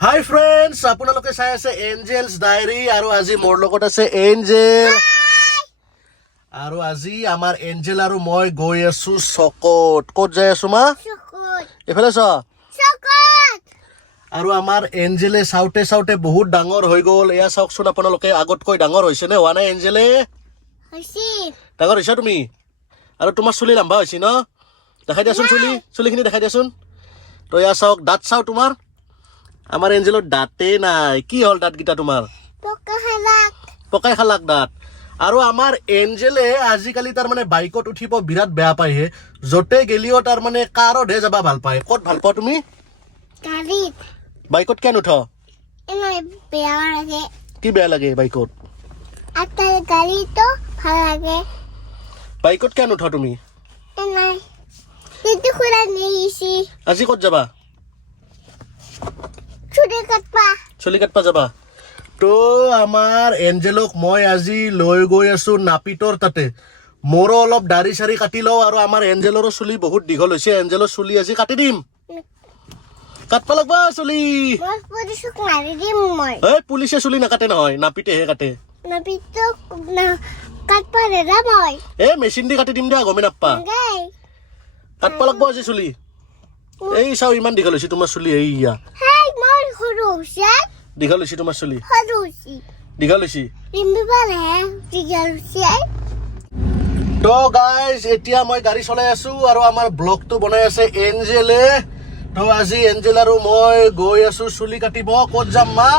Hi friends, আপোনালোকে চাই আছে এঞ্জেলছ ডায়েৰী আৰু আজি মোৰ লগত আছে এঞ্জেল। আৰু আজি আমাৰ এঞ্জেল আৰু মই গৈ আছো চকত। ক'ত যাই আছো মা? চকত। এফালে চ। চকত। আৰু আমাৰ এঞ্জেলে চাওঁতে চাওঁতে বহুত ডাঙৰ হৈ গ'ল। এয়া চাওকচোন আপোনালোকে, আগতকৈ ডাঙৰ হৈছে নে হোৱা নাই এঞ্জেলে? হৈছে। ডাঙৰ হৈছা তুমি? আৰু তোমাৰ চুলি লম্বা হৈছে ন? দেখাই দিয়াচোন চুলিখিনি দেখাই দিয়াচোন। তো এয়া চাওক, দাঁত চাও তোমাৰ। আমাৰ এঞ্জেলৰ দাঁতেই নাই। কি হ'ল দাঁতকেইটা তোমাৰ? পকাই খালাক দাঁত। আৰু আমাৰ এঞ্জেলে আজিকালি তাৰমানে বাইকত উঠিব বিৰাট বেয়া পায় হে। য'তে গেলিও তাৰমানে কাৰতহে যাবা ভাল পায়। ক'ত ভাল পোৱা তুমি? গাড়ীত। বাইকত কিয় নুঠ? বেয়া লাগে। কি বেয়া লাগে বাইকত? গাড়ীতো ভাল লাগে। বাইকত কিয় নুঠ তুমি? আজি ক'ত যাবা? চুলি কাটপা যাবা। তো আমাৰ এঞ্জেলক মই আজি লৈ গৈ আছো নাপিতৰ তাতে। মোৰো অলপ দাড়ি চাৰি কাটি লওঁ, আৰু আমাৰ এঞ্জেলৰো চুলি বহুত দীঘল হৈছে। এঞ্জেলৰ চুলি আজি কাটি দিম। কাটবা লাগবা চুলি। পুলিচে চুলি নাকাটে নহয়, নাপিতেহে কাটে। মেচিন দি কাটি দিম দিয়া, গমে নাপা। কাটবা লাগব আজি চুলি। এই চাও ইমান দীঘল হৈছে তোমাৰ চুলি। এইয়া দীঘল হৈছে তোমাৰ চুলি। দীঘল হৈছে। তো গাইজ, এতিয়া মই গাড়ী চলাই আছো আৰু আমাৰ ব্লগটো বনাই আছে এঞ্জেলে। তো আজি এঞ্জেল আৰু মই গৈ আছো চুলি কাটিব। ক'ত যাম মা?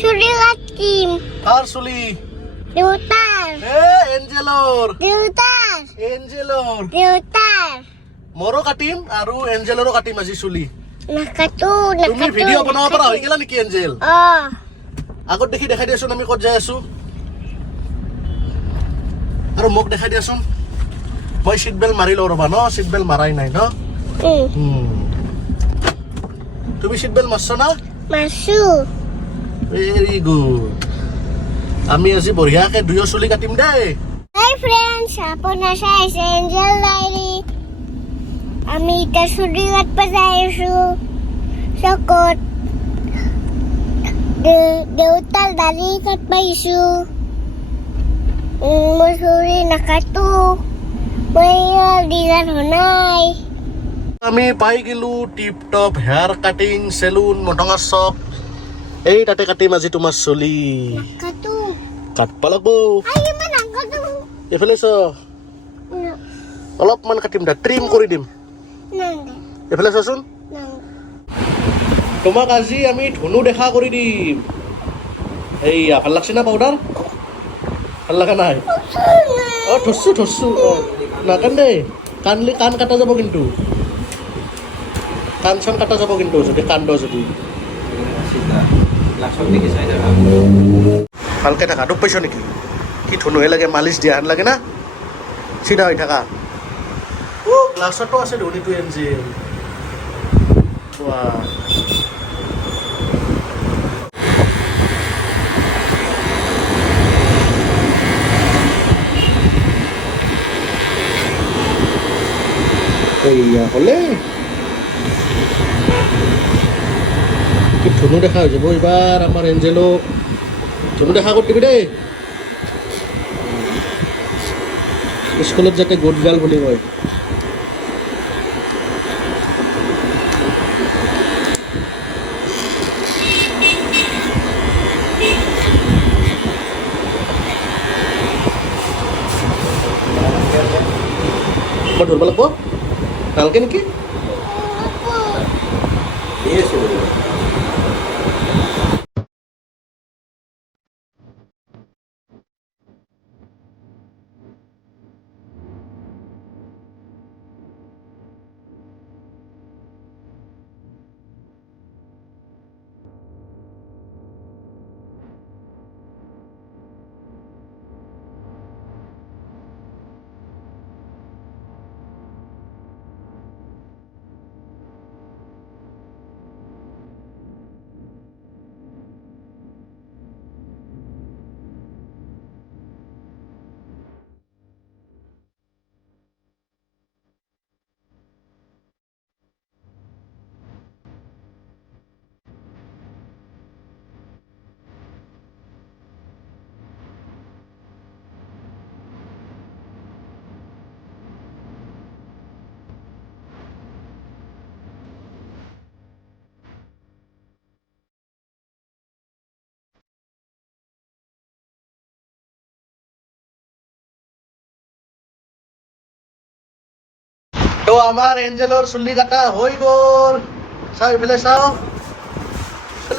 চুলি কাটিম। কাৰ চুলি? দেউতাৰ। এঞ্জেলৰ। দেউতাৰ। এঞ্জেলৰ। দেউতাৰ। মোৰো কাটিম আৰু এঞ্জেলৰো কাটিম আজি চুলি। তুমি ভিডিঅ' বনাব পৰা হৈ গেলা নেকি এঞ্জেল? আগত দেখি দেখাই দিয়াচোন আমি ক'ত যাই আছো। আৰু মোক দেখাই দিয়াচোন। মই চিট বেল্ট মাৰি লওঁ ৰবা ন। চিট বেল্ট মাৰাই নাই ন? তুমি চিট বেল্ট মাৰছ না? মাৰছো। Very good. আমি আজি বঢ়িয়াকে দুয়ো চুলি কাটিম দেই। হাই ফ্ৰেণ্ডছ, আপোনাৰ চাই আছে এঞ্জেল ডায়েৰী। আমি এতিয়া চুলি কাটবা যাই আছো চকত। দেউতাৰ দাড়ি কাটবা আহিছো। মই চুলি নাকাটো, মই দীঘল হোৱা নাই। আমি পাই গেলো tip top hair cutting saloon মটঙা চক। এই তাতে কাটিম আজি তোমাৰ চুলি। কাটবা লাগব। এইফালে চ। অলপমান কাটিম দে, ট্ৰিম কৰি দিম। এইফালে চাচোন। তোমাক আজি আমি ধনু দেখা কৰি দিম। এইয়া ভাল লাগছে না পাউডাৰ? ভাল লাগা নাই? ধৰছো। নাকান্দে। কান্দলি কাণ কাটা যাব কিন্তু। কাণ চান কাটা যাব কিন্তু যদি কান্দ যদি। ভালকে থাকা। দুখ পাইছ নেকি? কি ধনুহে লাগে, মালিচ দিয়া লাগে না? চিধা হৈ থাকা। গ্লাছতো আছে ধনীটো এঞ্জেল। এইয়া হ'লে কি ধনু দেখা হৈ যাব এইবাৰ আমাৰ এঞ্জেলক। ধনু দেখা কৰি দিবি দেই। স্কুলত যাতে গুড গাৰ্ল বুলি কয়। মই ধৰিব লাগিব ভালকে নেকি? তো আমাৰ এঞ্জেলৰ চুলি কাটা হৈ গ'ল চাও এইফালে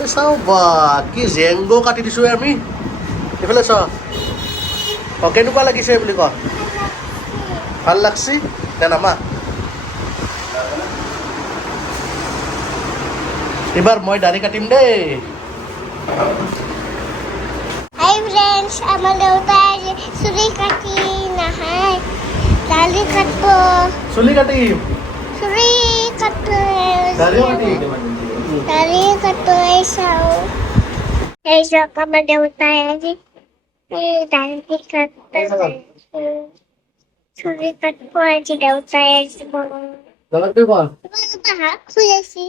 চাও বা কি জেংগ কাটি দিছো আমি এইফালে চাও কেনেকুৱা লাগিছে বুলি ক ভাল লাগছি দেন আমা এবাৰ মই দাড়ি কাটিম দেই Hi friends, আমার দেউতাই চুলি কাটি নাহাই দাড়ি কাটবো চুলি কাটিম চুলি কাটবো দাড়ি কাটিম দাড়ি কাটবো এই সব আমার দেউতাই আজি দাড়ি কাটবো চুলি কাটবো আজি দেউতাই আসবো দাদা তুই বল খুলেছি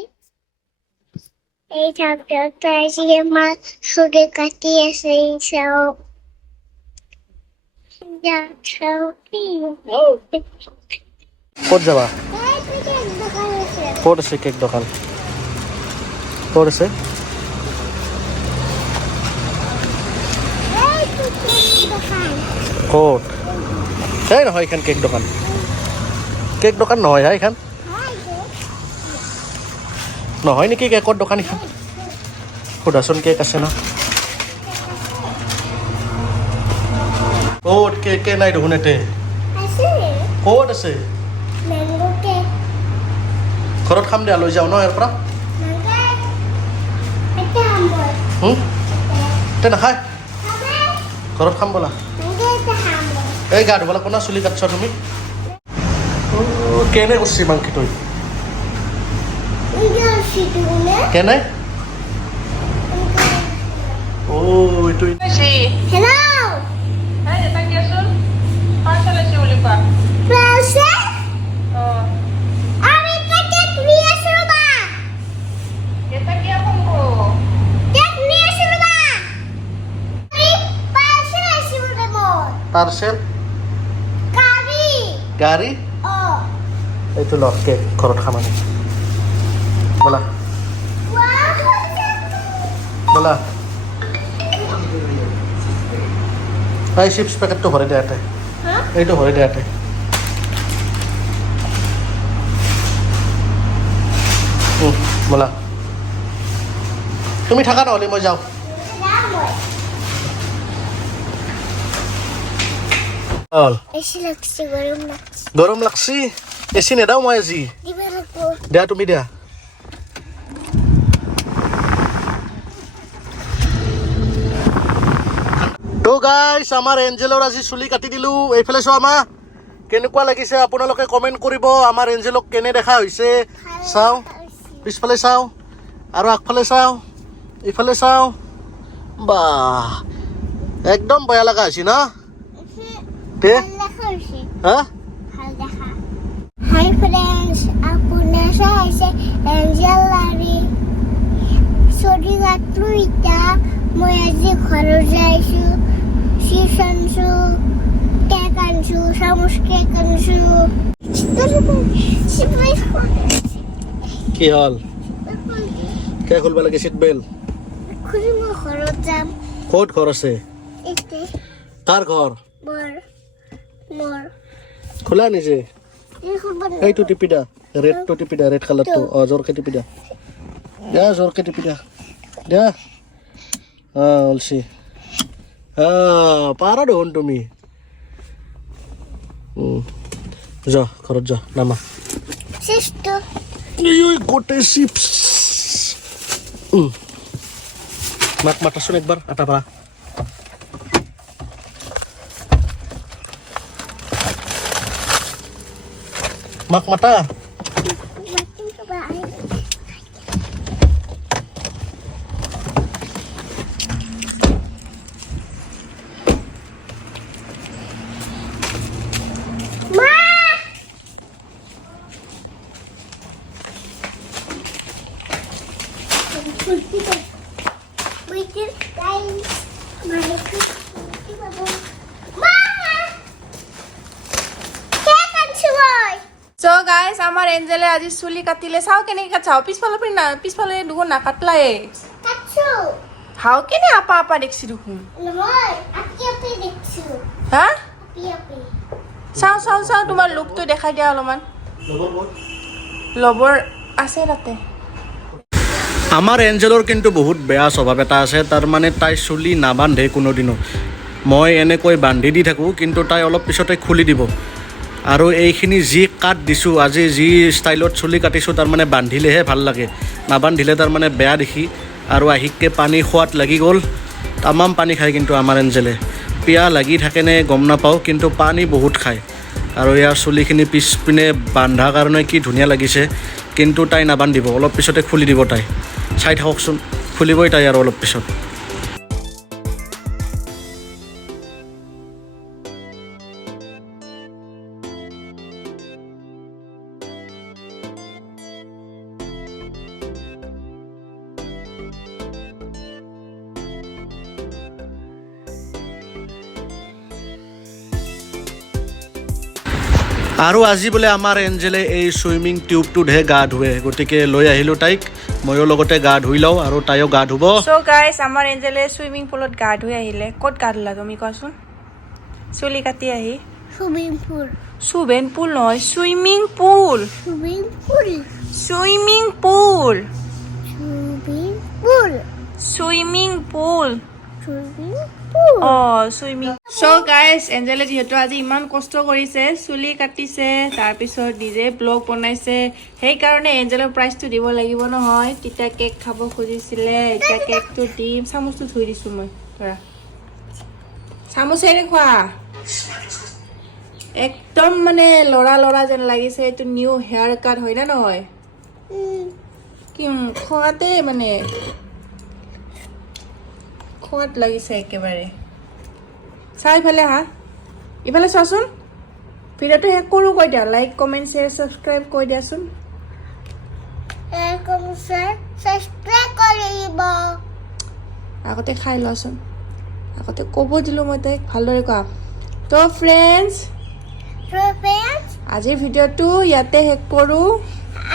এই সব দেউতাই আজি আমার চুলি কাটি আছে এই সব ক'ত যাবা ক'ত আছে কেক দোকান ক'ত আছে ক'ত এই নহয় এইখন কেক দোকান নহয় হা এইখন নহয় নেকি কেকৰ দোকান এইখন সোধাচোন কেক আছে না ক'ত কেকে নাই দেখোন এতে ক'ত আছে ঘৰত খাম দিয়া লৈ যাওঁ ন ইয়াৰ পৰা তে নাখায় ঘৰত খাম ব'লা এই গা ধুব লাগিব না চুলি কাটছ তুমি কেনে কৰিছে মাংকি তই কেনে এইটো Hello! Ay, detak dia sul. Pasal si Ulipa. Browser? Oh, আমি কেক নিয়ে আসলো বা detak dia ko. কেক নিয়ে আসলো বা এই পাশে আসলো রে মোর পাৰ্চেল গাড়ি গাড়ী ও এইটো ল কেক ঘৰত খাম আমি ব'লা ব'লা এই চিপছ পেকেটটো ভৰাই দে ইয়াতে হ্যাঁ এইটো ভৰাই দে ইয়াতে ব'লা তুমি থাকা নহ'লে মই যাওঁ হ'ল এসে লাগছে গরম লাগছে গৰম লাগছি এচি নেদাও মই আজি দিবে লাগবো দিয়া তুমি দিয়া তো গাইছ আমাৰ এঞ্জেলৰ আজি চুলি কাটি দিলোঁ এইফালে চোৱা আমা কেনেকুৱা লাগিছে আপোনালোকে কমেণ্ট কৰিব আমাৰ এঞ্জেলক কেনে দেখা হৈছে চাওঁ পিছফালে চাওঁ আৰু আগফালে চাওঁ ইফালে চাওঁ বাহ একদম বেয়া লগা হৈছে না তে হা হাই ফ্রেন্ডস আপনার সাথে এঞ্জেল লারি সরি গাত্রু ইটা মই আজি ঘর যাইছো চিপস আনছো কেক আনছো চামুচ কেক আনছো কি হ'ল কেক খুলিব লাগে চিট বেল খুলি মই ঘৰত যাম ক'ত ঘৰ আছে এতে কাৰ ঘৰ মোৰ খোলা নিজে খুলব এইটো টিপি দা ৰেডটো টিপি দা ৰেড কালাৰটো জোৰকে টিপি দা দিয়া জোৰকে টিপি দা দিয়া ওলছি পাৰা দেখোন তুমি যা ঘৰত যা নামা সিস্টো গোটেই চিপছ মাক মাতাচোন একবাৰ আটা পাৰা মাক মাতা So guys, আমাৰ এঞ্জেলে আজি চুলি কাটিলে চাও কেনেকৈ কাটাও পিছফালে দুখন নাকাটলাই হাও কেনে আপা আপা দেখছি দেখোন হা চাও তোমাৰ লুকটো দেখাই দিয়া অলপমান ল'বৰ আছে তাতে আমাৰ এঞ্জেলৰ কিন্তু বহুত বেয়া স্বভাৱ এটা আছে তাৰমানে তাই চুলি নাবান্ধে কোনোদিনো মই এনেকৈ বান্ধি দি থাকোঁ কিন্তু তাই অলপ পিছতে খুলি দিব আৰু এইখিনি যি কাট দিছোঁ আজি যি ষ্টাইলত চুলি কাটিছোঁ তাৰমানে বান্ধিলেহে ভাল লাগে নাবান্ধিলে তাৰমানে বেয়া দেখি আৰু আহিকে পানী খোৱাত লাগি গ'ল তামাম পানী খায় কিন্তু আমাৰ এঞ্জেলে পিয়াহ লাগি থাকেনে গম নাপাওঁ কিন্তু পানী বহুত খায় আৰু ইয়াৰ চুলিখিনি পিছপিনে বান্ধা কাৰণে কি ধুনীয়া লাগিছে কিন্তু তাই নাবান্ধিব অলপ পিছতে খুলি দিব তাই চাই থাককচোন খুলিবই তাই আৰু অলপ পিছত আৰু আজি বোলে আমাৰ এঞ্জেলে এই চুইমিং টিউবটোতহে গা ধুৱে গতিকে লৈ আহিলোঁ তাইক ময়ো লগতে গা ধুই লওঁ আৰু তাইও গা ধুব চ' গাইজ আমাৰ এঞ্জেলে চুইমিং পুলত গা ধুই আহিলে ক'ত গা ধুলা তুমি কোৱাচোন চুলি কাটি আহি সুইমিং পুল চুইমিং পুল নহয় swimming pool swimming pool swimming pool swimming pool swimming pool swimming pool অঁ চুইমিং চ' গাইজ এঞ্জেলে যিহেতু আজি ইমান কষ্ট কৰিছে চুলি কাটিছে তাৰপিছত নিজে ব্লগ বনাইছে সেইকাৰণে এঞ্জেলৰ প্ৰাইজটো দিব লাগিব নহয় তেতিয়া কেক খাব খুজিছিলে এতিয়া কেকটো দিম চামুচটো ধুই দিছোঁ মই ধৰা চামুচেৰে খোৱা একদম মানে ল'ৰা ল'ৰা যেন লাগিছে এইটো নিউ হেয়াৰ কাট হয় না নহয় কি খোৱাতে মানে খোৱাত লাগিছে একেবাৰে চাই ইফালে হা ইফালে চোৱাচোন ভিডিঅ'টো শেষ কৰোঁ কৈ দিয়া লাইক কমেণ্ট শ্বেয়াৰ ছাবস্ক্ৰাইব কৈ দিয়াচোন সাবস্ক্ৰাইব কৰিব আগতে খাই লোৱাচোন আগতে ক'ব দিলোঁ মই তাইক ভালদৰে কোৱা তো ফ্ৰেণ্ডছ আজিৰ ভিডিঅ'টো ইয়াতে শেষ কৰোঁ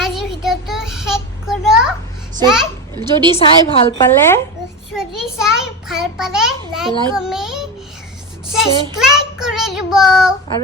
আজি ভিডিঅ'টো শেষ কৰোঁ যদি চাই ভাল পালে যদি চাই ভাল পালে লাইক Like, কমেণ্ট সাবস্ক্রাইব কৰি দিব আৰু